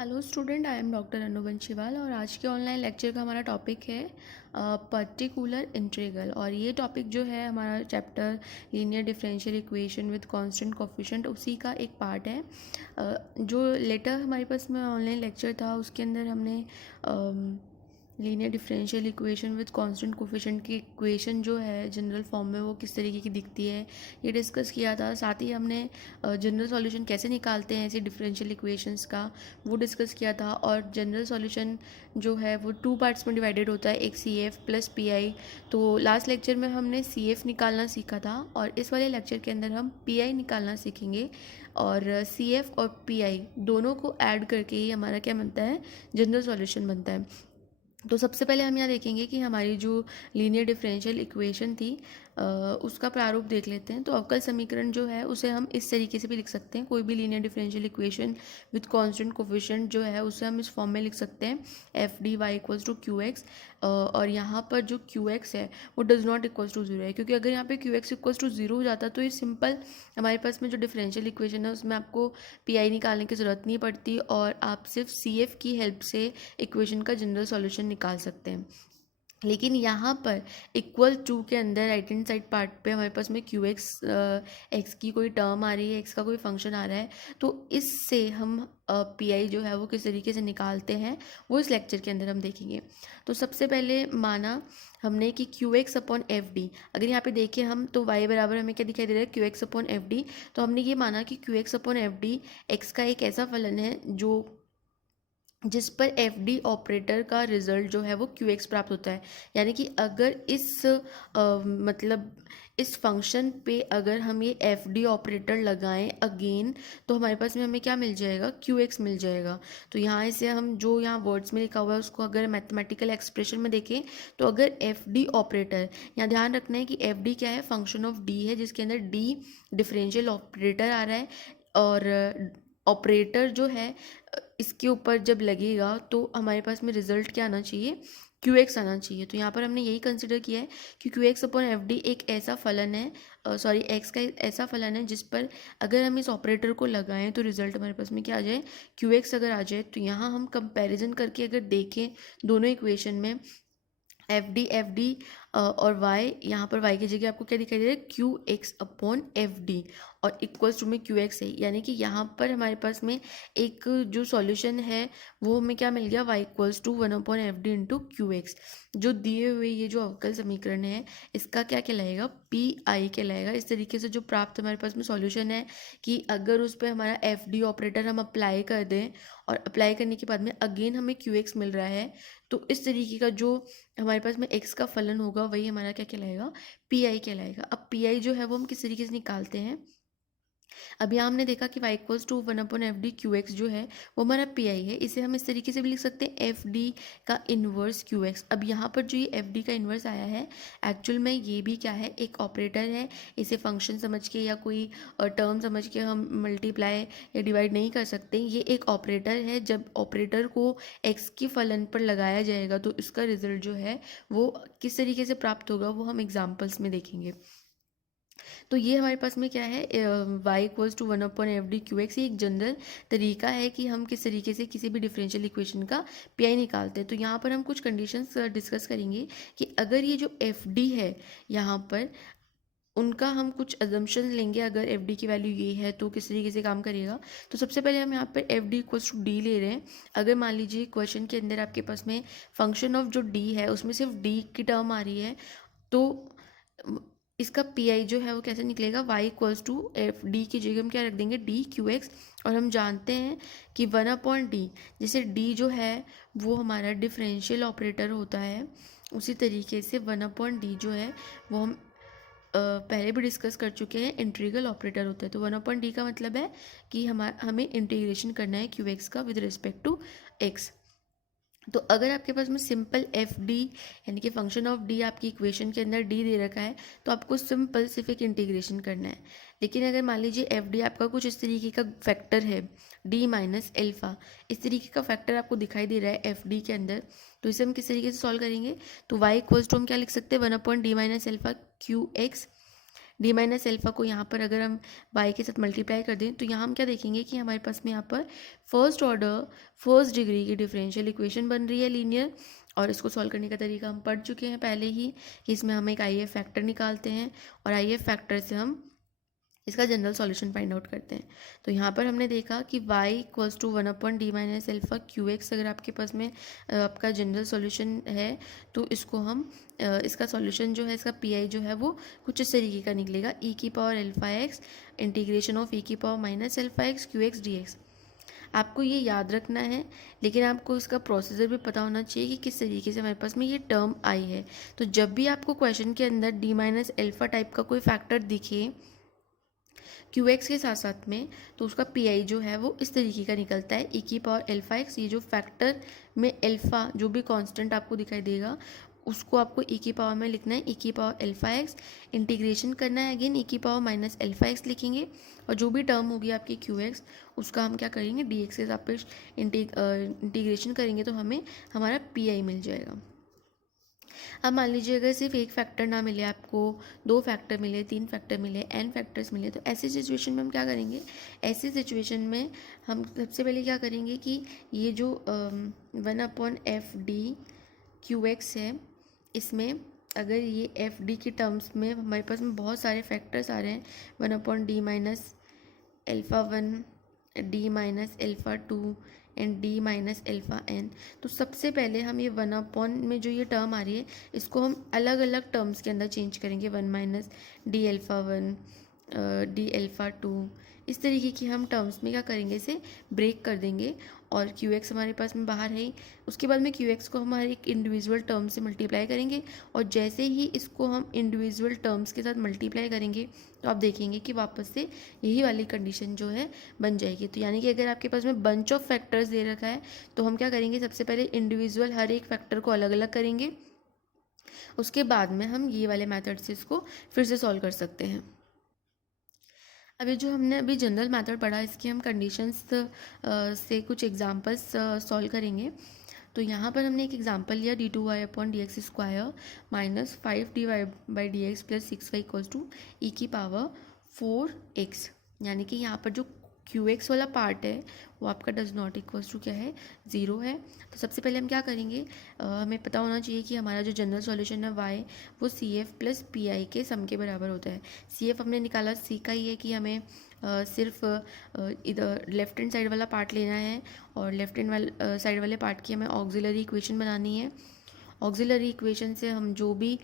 Hello student, I am doctor Anu Banshiwal और आज के ऑनलाइन लेक्चर का हमारा टॉपिक है पर्टिकुलर इंटीग्रल। और ये टॉपिक जो है हमारा chapter linear differential equation with constant coefficient उसी का एक पार्ट है। जो लेटर हमारे पास में ऑनलाइन लेक्चर था उसके अंदर हमने linear differential equation with constant coefficient की इक्वेशन जो है जनरल फॉर्म में वो किस तरीके की दिखती है ये डिस्कस किया था। साथ ही हमने जनरल सॉल्यूशन कैसे निकालते हैं ऐसे डिफरेंशियल इक्वेशंस का वो डिस्कस किया था। और जनरल सॉल्यूशन जो है वो टू पार्ट्स में डिवाइडेड होता है, एक C F plus P I. तो लास्ट लेक्चर में हमने सी एफ निकालना सीखा था और इस वाले लेक्चर के अंदर हम पी आई निकालना सीखेंगे। और सी एफ और पी आई दोनों को ऐड करके ही हमारा क्या बनता है, जनरल सॉल्यूशन बनता है। तो सबसे पहले हम यहाँ देखेंगे कि हमारी जो लीनियर डिफरेंशियल इक्वेशन थी उसका प्रारूप देख लेते हैं। तो अवकल समीकरण जो है उसे हम इस तरीके से भी लिख सकते हैं। कोई भी linear differential equation with constant coefficient जो है उसे हम इस फॉर्म में लिख सकते हैं, F D Y equals to Q X. और यहाँ पर जो क्यू एक्स है वो does not equals to zero है, क्योंकि अगर यहाँ पे Q X equals to zero हो जाता तो ये सिंपल हमारे पास में जो डिफरेंशियल इक्वेशन है उसमें आपको पी आई निकालने की ज़रूरत नहीं पड़ती और आप सिर्फ सी एफ की हेल्प से इक्वेशन का जनरल सॉल्यूशन निकाल सकते हैं। लेकिन यहाँ पर इक्वल टू के अंदर राइट हैंड साइड पार्ट पे हमारे पास में क्यू एक्स एक्स की कोई टर्म आ रही है, एक्स का कोई फंक्शन आ रहा है, तो इससे हम पी आई जो है वो किस तरीके से निकालते हैं वो इस लेक्चर के अंदर हम देखेंगे। तो सबसे पहले माना हमने कि Q x upon F D, अगर यहाँ पे देखें हम तो y बराबर हमें क्या दिखाई दे रहा है, Q x upon F D. तो हमने ये माना कि Q x upon F D x का एक ऐसा फलन है जो जिस पर एफ डी ऑपरेटर का रिजल्ट जो है वो क्यू एक्स प्राप्त होता है। यानी कि अगर मतलब इस फंक्शन पे अगर हम ये एफ डी ऑपरेटर लगाएं अगेन तो हमारे पास में हमें क्या मिल जाएगा, क्यू एक्स मिल जाएगा। तो यहाँ से हम जो यहाँ वर्ड्स में लिखा हुआ है उसको अगर मैथमेटिकल एक्सप्रेशन में देखें तो अगर एफ डी ऑपरेटर, यहाँ ध्यान रखना है कि एफ डी क्या है, फंक्शन ऑफ डी है जिसके अंदर डी डिफरेंशियल ऑपरेटर आ रहा है। और ऑपरेटर जो है इसके ऊपर जब लगेगा तो हमारे पास में रिजल्ट क्या आना चाहिए, क्यू एक्स आना चाहिए। तो यहाँ पर हमने यही कंसिडर किया है कि Q x upon F D एक ऐसा फलन है, सॉरी एक्स का ऐसा फलन है जिस पर अगर हम इस ऑपरेटर को लगाएं तो रिजल्ट हमारे पास में क्या आ जाए, क्यू एक्स अगर आ जाए। तो यहाँ हम कंपैरिजन करके अगर देखें दोनों इक्वेशन में एफ डी और y, यहाँ पर y की जगह आपको क्या दिखाई दे रहा है, Q x upon F D और इक्वल्स टू में क्यू एक्स है। यानी कि यहाँ पर हमारे पास में एक जो सॉल्यूशन है वो हमें क्या मिल गया, y equals to one upon F D into Q X. जो दिए हुए ये जो अवकल समीकरण है इसका क्या कहलाएगा, पी आई कहलाएगा। इस तरीके से जो प्राप्त हमारे पास में सॉल्यूशन है कि अगर उस पर हमारा एफ डी ऑपरेटर हम अप्लाई कर दें और अप्लाई करने के बाद में अगेन हमें क्यू एक्स मिल रहा है, तो इस तरीके का जो हमारे पास में x का फलन होगा वही हमारा क्या कहलाएगा, पी आई कहलाएगा। अब पी आई जो है वो हम किस तरीके से निकालते हैं, अब यहाँ हमने देखा कि y equals to one upon F D Q X जो है वो हमारा पी आई है। इसे हम इस तरीके से भी लिख सकते हैं, एफ डी का इन्वर्स क्यू एक्स। अब यहाँ पर जो ये एफ डी का इन्वर्स आया है एक्चुअल में ये भी क्या है, एक ऑपरेटर है। इसे फंक्शन समझ के या कोई टर्म समझ के हम मल्टीप्लाई या डिवाइड नहीं कर सकते। ये एक ऑपरेटर है, जब ऑपरेटर को एक्स की फलन पर लगाया जाएगा तो इसका रिजल्ट जो है वो किस तरीके से प्राप्त होगा वो हम एग्जाम्पल्स में देखेंगे। तो ये हमारे पास में क्या है, y equals to one upon F D Q X. ये एक जनरल तरीका है कि हम किस तरीके से किसी भी डिफरेंशियल इक्वेशन का पी आई निकालते हैं। तो यहाँ पर हम कुछ कंडीशंस डिस्कस करेंगे कि अगर ये जो एफ डी है यहाँ पर उनका हम कुछ अजम्पशन लेंगे, अगर एफ डी की वैल्यू ये है तो किस तरीके से काम करेगा। तो सबसे पहले हम यहाँ पर F D equals to D ले रहे हैं। अगर मान लीजिए क्वेश्चन के अंदर आपके पास में फंक्शन ऑफ जो डी है उसमें सिर्फ डी की टर्म आ रही है तो इसका पी आई जो है वो कैसे निकलेगा, y equals to F D की जगह हम क्या रख देंगे, डी क्यू एक्स। और हम जानते हैं कि वन अपॉन डी, जैसे d जो है वो हमारा डिफरेंशियल ऑपरेटर होता है, उसी तरीके से वन अपॉन डी जो है वो हम पहले भी डिस्कस कर चुके हैं, इंटीग्रल ऑपरेटर होता है। तो वन अपॉन डी का मतलब है कि हमें इंटीग्रेशन करना है क्यू एक्स का विद रिस्पेक्ट टू एक्स। तो अगर आपके पास में सिंपल एफ डी यानी कि फंक्शन ऑफ डी आपकी इक्वेशन के अंदर डी दे रखा है तो आपको सिंपल सिर्फ एक इंटीग्रेशन करना है। लेकिन अगर मान लीजिए एफ डी आपका कुछ इस तरीके का फैक्टर है, डी माइनस एल्फा, इस तरीके का फैक्टर आपको दिखाई दे रहा है एफ डी के अंदर, तो इसे हम किस तरीके से सॉल्व करेंगे। तो वाई इक्वल्स टू हम क्या लिख सकते हैं, one upon D minus alpha Q x D minus alpha को यहाँ पर अगर हम वाई के साथ मल्टीप्लाई कर दें तो यहाँ हम क्या देखेंगे कि हमारे पास में यहाँ पर फर्स्ट ऑर्डर फर्स्ट डिग्री की डिफरेंशियल इक्वेशन बन रही है लीनियर। और इसको सॉल्व करने का तरीका हम पढ़ चुके हैं पहले ही कि इसमें हम एक आई एफ फैक्टर निकालते हैं और आई एफ फैक्टर से हम इसका जनरल सॉल्यूशन फाइंड आउट करते हैं। तो यहाँ पर हमने देखा कि y equals to 1/d-α QX अगर आपके पास में आपका जनरल सॉल्यूशन है तो इसको हम इसका सॉल्यूशन जो है इसका पी जो है वो कुछ इस तरीके का निकलेगा e⁴ integration of e⁻α QX dx। आपको ये याद रखना है, लेकिन आपको इसका प्रोसीजर भी पता होना चाहिए कि किस तरीके से हमारे पास में ये टर्म आई है। तो जब भी आपको क्वेश्चन के अंदर d-α टाइप का कोई फैक्टर दिखे QX के साथ साथ में, तो उसका PI जो है वो इस तरीके का निकलता है e⁴ ये जो फैक्टर में अल्फ़ा जो भी कांस्टेंट आपको दिखाई देगा उसको आपको e में लिखना है e⁴ इंटीग्रेशन करना है अगेन e⁻−α लिखेंगे और जो भी टर्म होगी आपकी QX उसका हम क्या करेंगे dx के सापेक्ष इंटीग्रेशन करेंगे तो हमें हमारा PI मिल जाएगा। अब मान लीजिए अगर सिर्फ एक फैक्टर ना मिले आपको, 2 फैक्टर मिले, 3 फैक्टर मिले, n फैक्टर्स मिले, तो ऐसी सिचुएशन में हम क्या करेंगे, ऐसी सिचुएशन में हम सबसे पहले क्या करेंगे कि ये जो 1/f(d)QX है इसमें अगर ये FD की टर्म्स में हमारे पास में बहुत सारे फैक्टर्स आ रहे हैं 1/d-α1 d-α2 एंड d-αn, तो सबसे पहले हम ये 1/ में जो ये टर्म आ रही है इसको हम अलग अलग टर्म्स के अंदर चेंज करेंगे 1-d-α1 d-α2 इस तरीके की हम टर्म्स में क्या करेंगे इसे ब्रेक कर देंगे और QX हमारे पास में बाहर है ही। उसके बाद में QX को हम हर एक इंडिविजुअल टर्म से मल्टीप्लाई करेंगे और जैसे ही इसको हम इंडिविजुअल टर्म्स के साथ मल्टीप्लाई करेंगे तो आप देखेंगे कि वापस से यही वाली कंडीशन जो है बन जाएगी। तो यानी कि अगर आपके पास में बंच ऑफ फैक्टर्स दे रखा है तो हम क्या करेंगे, सबसे पहले इंडिविजुअल हर एक फैक्टर को अलग अलग करेंगे, उसके बाद में हम ये वाले मेथड से इसको फिर से सॉल्व कर सकते हैं। अभी जो हमने अभी जनरल मेथड पढ़ा इसकी हम कंडीशंस से कुछ एग्जांपल्स सॉल्व करेंगे। तो यहाँ पर हमने एक एग्जांपल लिया d2y/dx² minus 5dy/dx plus 6y equals to e⁴x, यानी कि यहाँ पर जो QX वाला पार्ट है वो आपका डज नॉट इक्वल्स टू क्या है 0 है। तो सबसे पहले हम क्या करेंगे, हमें पता होना चाहिए कि हमारा जो जनरल सॉल्यूशन है y वो CF प्लस PI के सम के बराबर होता है। CF हमने निकाला, सी का ही है कि हमें सिर्फ इधर लेफ्ट हैंड साइड वाला पार्ट लेना है और लेफ्ट हैंड साइड वाले पार्ट की हमें ऑक्सिलरी इक्वेशन बनानी है। ऑक्सिलरी इक्वेशन से हम जो भी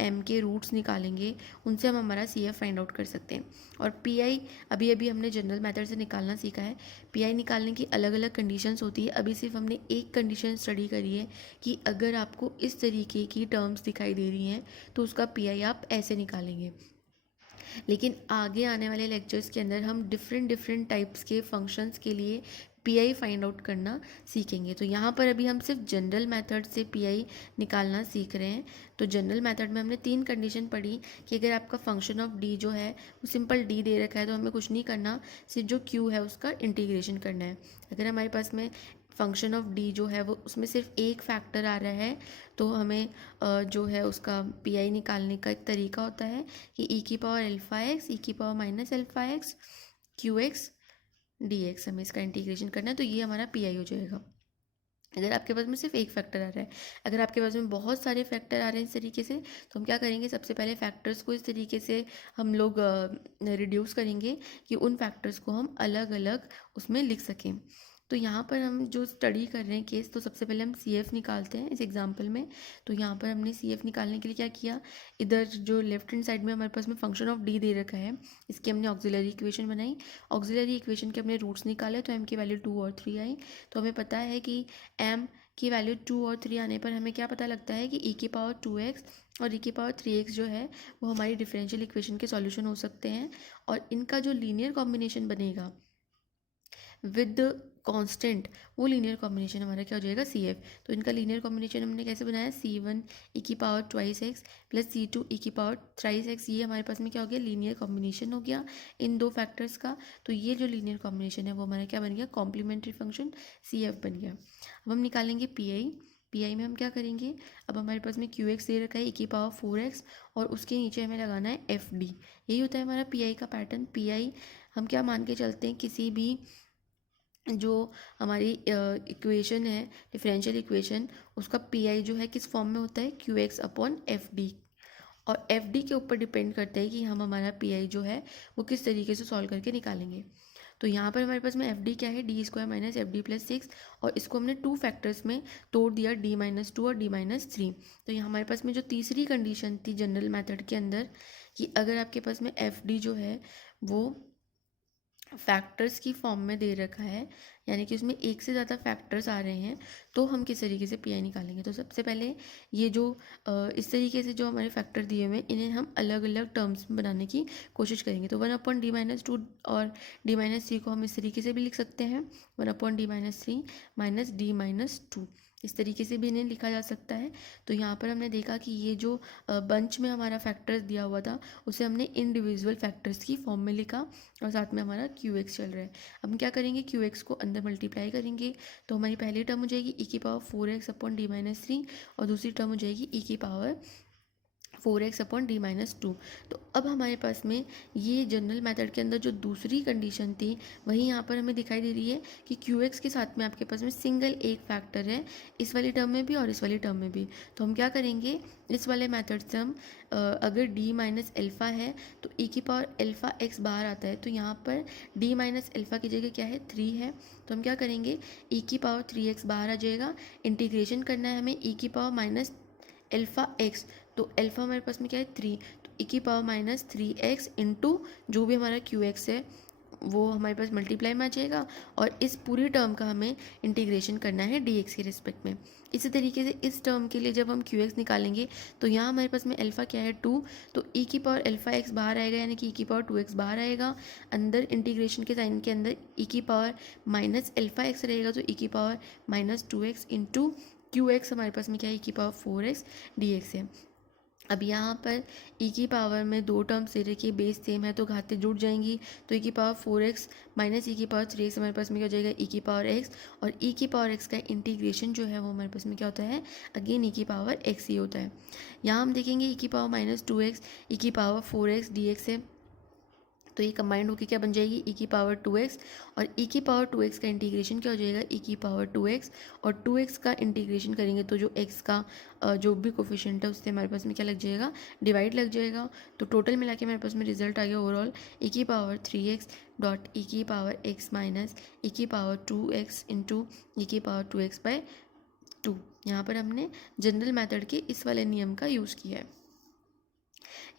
m के रूट्स निकालेंगे उनसे हम हमारा CF फाइंड आउट कर सकते हैं। और PI अभी अभी हमने जनरल मेथड से निकालना सीखा है। PI निकालने की अलग अलग कंडीशंस होती है। अभी सिर्फ हमने एक कंडीशन स्टडी करी है कि अगर आपको इस तरीके की टर्म्स दिखाई दे रही हैं तो उसका PI आप ऐसे निकालेंगे, लेकिन आगे आने वाले लेक्चर्स के अंदर हम डिफरेंट टाइप्स के फंक्शंस के लिए PI फाइंड आउट करना सीखेंगे। तो यहाँ पर अभी हम सिर्फ जनरल मेथड से PI निकालना सीख रहे हैं। तो जनरल मेथड में हमने 3 कंडीशन पढ़ी कि अगर आपका फंक्शन ऑफ D जो है वो सिंपल D दे रखा है तो हमें कुछ नहीं करना, सिर्फ जो Q है उसका इंटीग्रेशन करना है। अगर हमारे पास में फंक्शन ऑफ D जो है वो उसमें सिर्फ एक फैक्टर आ रहा है तो हमें जो है उसका PI निकालने का एक तरीका होता है कि e⁴x e⁻−α QX dx, हमें इसका इंटीग्रेशन करना है तो ये हमारा PI हो जाएगा अगर आपके पास में सिर्फ एक फैक्टर आ रहा है। अगर आपके पास में बहुत सारे फैक्टर आ रहे हैं इस तरीके से तो हम क्या करेंगे, सबसे पहले फैक्टर्स को इस तरीके से हम लोग रिड्यूस करेंगे कि उन फैक्टर्स को हम अलग अलग उसमें लिख सकें। तो यहाँ पर हम जो स्टडी कर रहे हैं केस, तो सबसे पहले हम CF निकालते हैं इस एग्जांपल में। तो यहाँ पर हमने CF निकालने के लिए क्या किया, इधर जो लेफ्ट हैंड साइड में हमारे पास में फंक्शन ऑफ D दे रखा है इसकी हमने ऑक्सिलरी इक्वेशन बनाई। ऑक्सिलरी इक्वेशन के हमने रूट्स निकाले तो m की वैल्यू 2 और 3 आई। तो हमें पता है कि m की वैल्यू 2 और 3 आने पर हमें क्या पता लगता है कि e⁴2x और e⁴3x जो है वो हमारी डिफरेंशियल इक्वेशन के सॉल्यूशन हो सकते हैं। और इनका जो लीनियर कॉम्बिनेशन बनेगा विद कांस्टेंट, वो लीनियर कॉम्बिनेशन हमारा क्या हो जाएगा CF। तो इनका लीनियर कॉम्बिनेशन हमने कैसे बनाया, C1 e⁴2x plus C2 e⁴3x, ये हमारे पास में क्या हो गया, लीनियर कॉम्बिनेशन हो गया इन दो फैक्टर्स का। तो ये जो लीनियर कॉम्बिनेशन है वो हमारा क्या बन गया, कॉम्प्लीमेंट्री फंक्शन CF बन गया। अब हम निकालेंगे PI। पी आई में हम क्या करेंगे, अब हमारे पास में क्यू एक्स दे रखा है ई की पावर 4x और उसके नीचे हमें लगाना है एफ डी। यही होता है हमारा पी आई का पैटर्न। पी आई हम क्या मान के चलते हैं, किसी भी जो हमारी इक्वेशन है, डिफरेंशियल इक्वेशन, उसका पी आई जो है किस फॉर्म में होता है, Q x upon F D. और एफ डी के ऊपर डिपेंड करता है कि हम हमारा पी आई जो है वो किस तरीके से सॉल्व करके निकालेंगे। तो यहाँ पर हमारे पास में एफ डी क्या है, D square minus F D plus 6, और इसको हमने टू फैक्टर्स में तोड़ दिया, डी माइनस 2 और डी माइनस 3। तो यहाँ हमारे पास में जो तीसरी कंडीशन थी जनरल मेथड के अंदर, कि अगर आपके पास में एफ डी जो है वो फैक्टर्स की फॉर्म में दे रखा है, यानी कि उसमें एक से ज़्यादा फैक्टर्स आ रहे हैं, तो हम किस तरीके से पीआई निकालेंगे। तो सबसे पहले ये जो इस तरीके से जो हमारे फैक्टर दिए हुए हैं, इन्हें हम अलग अलग टर्म्स में बनाने की कोशिश करेंगे। तो 1/d-2 और d-3 को हम इस तरीके से भी लिख सकते हैं, 1/d-3 माइनस d-2, इस तरीके से भी इन्हें लिखा जा सकता है। तो यहाँ पर हमने देखा कि ये जो बंच में हमारा फैक्टर्स दिया हुआ था, उसे हमने इंडिविजुअल फैक्टर्स की फॉर्म में लिखा, और साथ में हमारा क्यू एक्स चल रहा है। अब हम क्या करेंगे, क्यू एक्स को अंदर मल्टीप्लाई करेंगे, तो हमारी पहली टर्म हो जाएगी ई की पावर 4x अपॉन d-3, और दूसरी टर्म हो जाएगी ई की पावर 4x अपॉन d-2। तो अब हमारे पास में ये जनरल मेथड के अंदर जो दूसरी कंडीशन थी, वही यहाँ पर हमें दिखाई दे रही है कि क्यू एक्स के साथ में आपके पास में सिंगल एक फैक्टर है, इस वाली टर्म में भी और इस वाली टर्म में भी। तो हम क्या करेंगे, इस वाले मेथड से हम अगर d माइनस एल्फ़ा है तो e की पावर एल्फ़ा x बाहर आता है, तो यहाँ पर d माइनस एल्फ़ा की जगह क्या है, 3 है। तो हम क्या करेंगे, e की पावर 3x बाहर आ जाएगा, इंटीग्रेशन करना है हमें e की पावर माइनस एल्फ़ा एक्स, तो एल्फ़ा हमारे पास में क्या है, 3, तो ई की पावर माइनस 3x इंटू जो भी हमारा क्यू एक्स है वो हमारे पास मल्टीप्लाई में आ जाएगा, और इस पूरी टर्म का हमें इंटीग्रेशन करना है डी एक्स के रिस्पेक्ट में। इसी तरीके से इस टर्म के लिए जब हम क्यू एक्स निकालेंगे, तो यहाँ हमारे पास में अल्फ़ा क्या है, 2, तो ई की पावर एल्फ़ा एक्स बाहर आएगा, यानी कि ई की पावर 2x बाहर आएगा। अंदर इंटीग्रेशन के साइन के अंदर ई की पावर माइनस एल्फ़ा एक्स रहेगा, तो ई की power minus 2x into Q x हमारे पास में क्या है, ई की पावर 4x डी एक्स है। अब यहाँ पर e की पावर में दो टर्म्स दे रखी है, बेस सेम है तो घातें जुड़ जाएंगी, तो e की पावर 4x माइनस ई की पावर 3x हमारे पास में क्या हो जाएगा, e की पावर x, और e की पावर x का इंटीग्रेशन जो है वो हमारे पास में क्या होता है, अगेन e की पावर x ही होता है। यहाँ हम देखेंगे e की पावर माइनस 2x, e की पावर 4x dx है, तो ये कंबाइंड होकर क्या बन जाएगी, e की पावर 2x, और e की पावर 2x का इंटीग्रेशन क्या हो जाएगा, e की पावर 2x, और 2x का इंटीग्रेशन करेंगे तो जो x का जो भी कोफिशिएंट है उससे हमारे पास में क्या लग जाएगा, डिवाइड लग जाएगा। तो टोटल मिला के हमारे पास में रिजल्ट आ गया ओवरऑल e की पावर 3x डॉट e की पावर x माइनस e की पावर 2x इंटू e की पावर 2x/2। यहाँ पर हमने जनरल मेथड के इस वाले नियम का यूज़ किया है।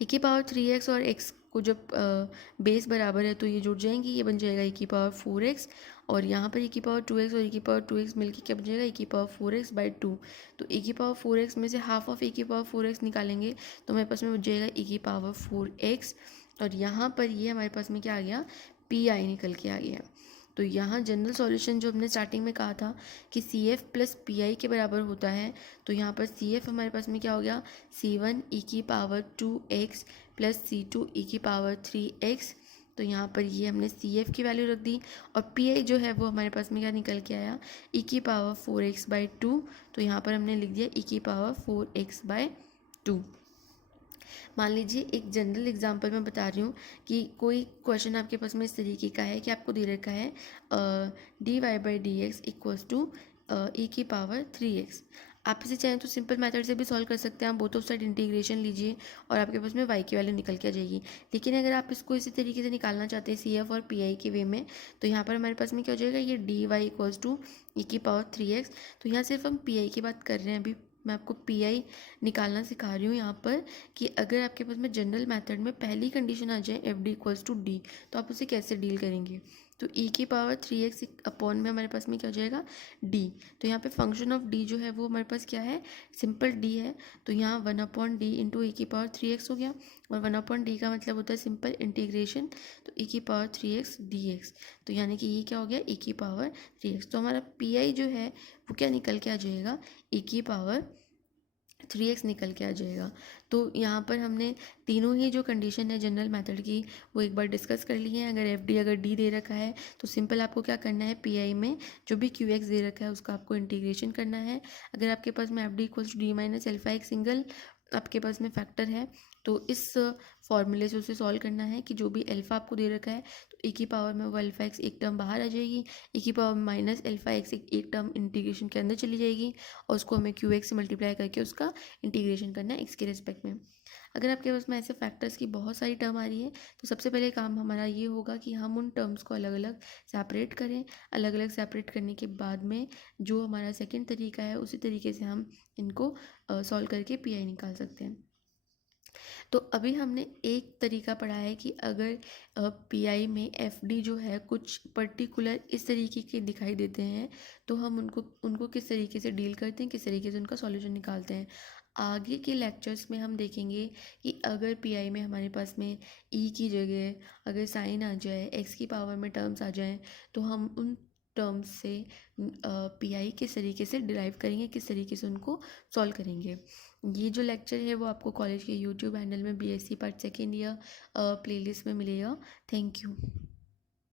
e की पावर 3x और x को जब बेस बराबर है तो ये जुड़ जाएंगी, ये बन जाएगा e की पावर 4x, और यहाँ पर e की पावर 2x और e की पावर 2x मिलके क्या बन जाएगा, e की पावर 4x/2। तो e की पावर 4x में से हाफ ऑफ e की पावर 4x निकालेंगे तो हमारे पास में बन जाएगा e की पावर 4x, और यहाँ पर ये हमारे पास में क्या आ गया, पी आई निकल के आ गया। तो यहाँ जनरल सॉल्यूशन जो हमने स्टार्टिंग में कहा था कि C F plus P I के बराबर होता है, तो यहाँ पर सी एफ हमारे पास में क्या हो गया, c1 e की power 2x plus c2 e की पावर 3x। तो यहाँ पर ये हमने सी एफ की वैल्यू रख दी, और पी आई जो है वो हमारे पास में क्या निकल के आया, e की पावर 4x/2, तो यहाँ पर हमने लिख दिया e की पावर 4x/2। मान लीजिए एक जनरल एग्जांपल मैं बता रही हूँ कि कोई क्वेश्चन आपके पास में इस तरीके का है कि आपको दे रखा है dy/dx इक्वल्स टू ई की पावर 3x। आप इसे चाहें तो सिंपल मेथड से भी सॉल्व कर सकते हैं, आप बोथ ऑफ साइड इंटीग्रेशन लीजिए और आपके पास में y की वैल्यू निकल के आ जाएगी। लेकिन अगर आप इसको इसी तरीके से निकालना चाहते हैं सी एफ और पी आई के वे में, तो यहाँ पर हमारे पास में क्या हो जाएगा, ये डी वाई इक्वल्स टू ई की पावर 3x। तो यहाँ सिर्फ हम पी आई की बात कर रहे हैं, अभी मैं आपको पी आई निकालना सिखा रही हूँ यहाँ पर, कि अगर आपके पास में जनरल मेथड में पहली कंडीशन आ जाए F D equals to D, तो आप उसे कैसे डील करेंगे। तो e की पावर 3x अपॉन में हमारे पास में क्या हो जाएगा, d। तो यहाँ पे फंक्शन ऑफ d जो है वो हमारे पास क्या है, सिंपल d है, तो यहाँ 1/d इंटू ई की पावर 3x हो गया, और 1/d का मतलब होता है सिंपल इंटीग्रेशन, तो e की पावर 3x dx। तो यानी कि ये क्या हो गया, e की पावर 3x। तो हमारा पी आई जो है वो क्या निकल के आ जाएगा, e की पावर 3x निकल के आ जाएगा। तो यहाँ पर हमने तीनों ही जो कंडीशन है जनरल मेथड की वो एक बार डिस्कस कर ली है। अगर डी दे रखा है तो सिंपल आपको क्या करना है, पी में जो भी क्यू दे रखा है उसका आपको इंटीग्रेशन करना है। अगर आपके पास में F D equals to D minus alpha एक सिंगल आपके पास में फैक्टर है तो इस फॉर्मूले से उसे सॉल्व करना है कि जो भी अल्फ़ा आपको दे रखा है तो ए की पावर में वो अल्फ़ा एक्स एक टर्म बाहर आ जाएगी, ए की पावर माइनस अल्फ़ा एक्स एक टर्म इंटीग्रेशन के अंदर चली जाएगी और उसको हमें क्यू एक्स से मल्टीप्लाई करके उसका इंटीग्रेशन करना है एक्स के रिस्पेक्ट में। अगर आपके पास में ऐसे फैक्टर्स की बहुत सारी टर्म आ रही है तो सबसे पहले काम हमारा ये होगा कि हम उन टर्म्स को अलग अलग सेपरेट करें। अलग अलग सेपरेट करने के बाद में जो हमारा सेकंड तरीका है उसी तरीके से हम इनको सॉल्व करके पी निकाल सकते हैं। तो अभी हमने एक तरीका पढ़ा है कि अगर पीआई में एफडी जो है कुछ पर्टिकुलर इस तरीके के दिखाई देते हैं तो हम उनको उनको किस तरीके से डील करते हैं, किस तरीके से उनका सॉल्यूशन निकालते हैं। आगे के लेक्चर्स में हम देखेंगे कि अगर पीआई में हमारे पास में ई की जगह अगर साइन आ जाए, एक्स की पावर में टर्म्स आ जाएं तो हम उन टर्म्स से पीआई किस तरीके से डिराइव करेंगे, किस तरीके से उनको सॉल्व करेंगे। ये जो लेक्चर है वो आपको कॉलेज के यूट्यूब हैंडल में BSc part second year playlist में मिलेगा। Thank you.